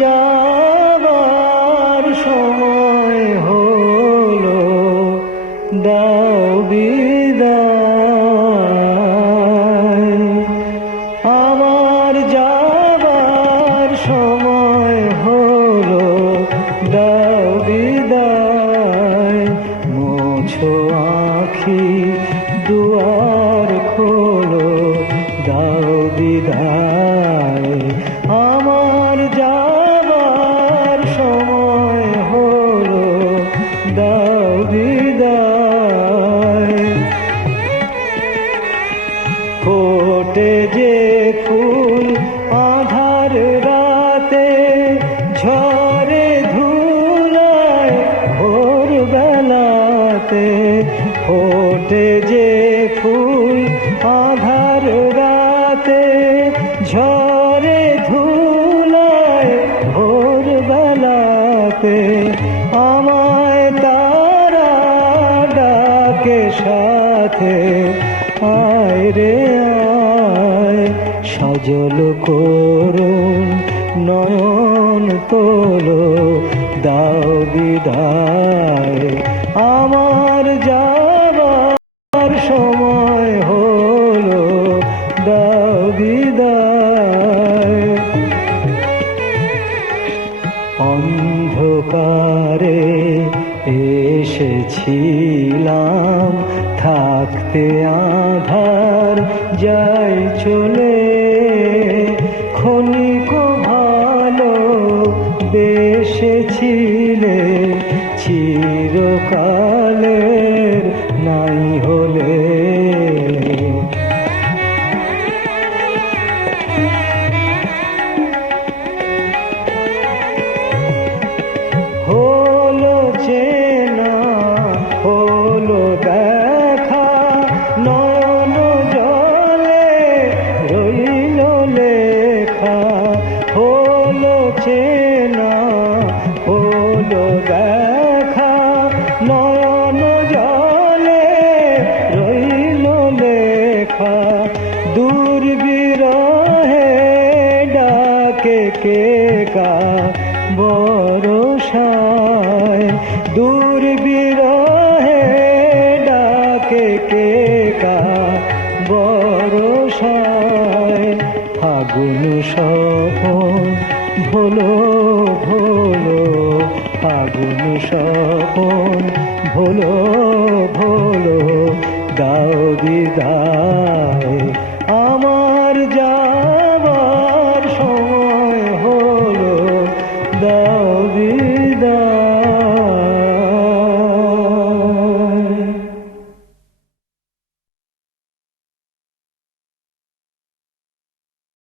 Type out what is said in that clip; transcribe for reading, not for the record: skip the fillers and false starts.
যাবার সময় হলো, দাও বিদায়। আমার যাবার সময় হলো, দাও বিদায়। মোছো আঁখি দুয়ার খোলো, দাও বিদায়। আমার যাবার সময় হলো, দাও বিদায়। ফোটে যে ফুল আঁধার রাতে, ঝরে ধুলায় ভোর বেলাতে। ফোটে যে ফুল আঁধার রাতে, ঝরে ধুলায় ভোর বেলাতে। আমায় তারা ডাকে সাথে, আয় রে আয়। সজল করুণ নয়ন তোলো, দাও বিদায়। আমার যাবার সময় হলো, দাও বিদায়। অন্ধকারে এসেছিলাম, থাকতে আঁধার যাই চলে। ক্ষণিক ভালো বেসেছিলে, চিরকালের নাই হলে। হলো চেনা হলো দেখা, নয়ন জলে রইল লেখা। হলো চেনা হলো দেখা, নয়ন জলে রইল লেখা। দূর বিরহে ডাকে কে কা বরষায়। দূর বিরহে ডাকে কে কা বরষায়। ফাগুন স্বপন ভোলো ভোলো, ফাগুন স্বপন ভোলো ভোলো, দাও বিদায়।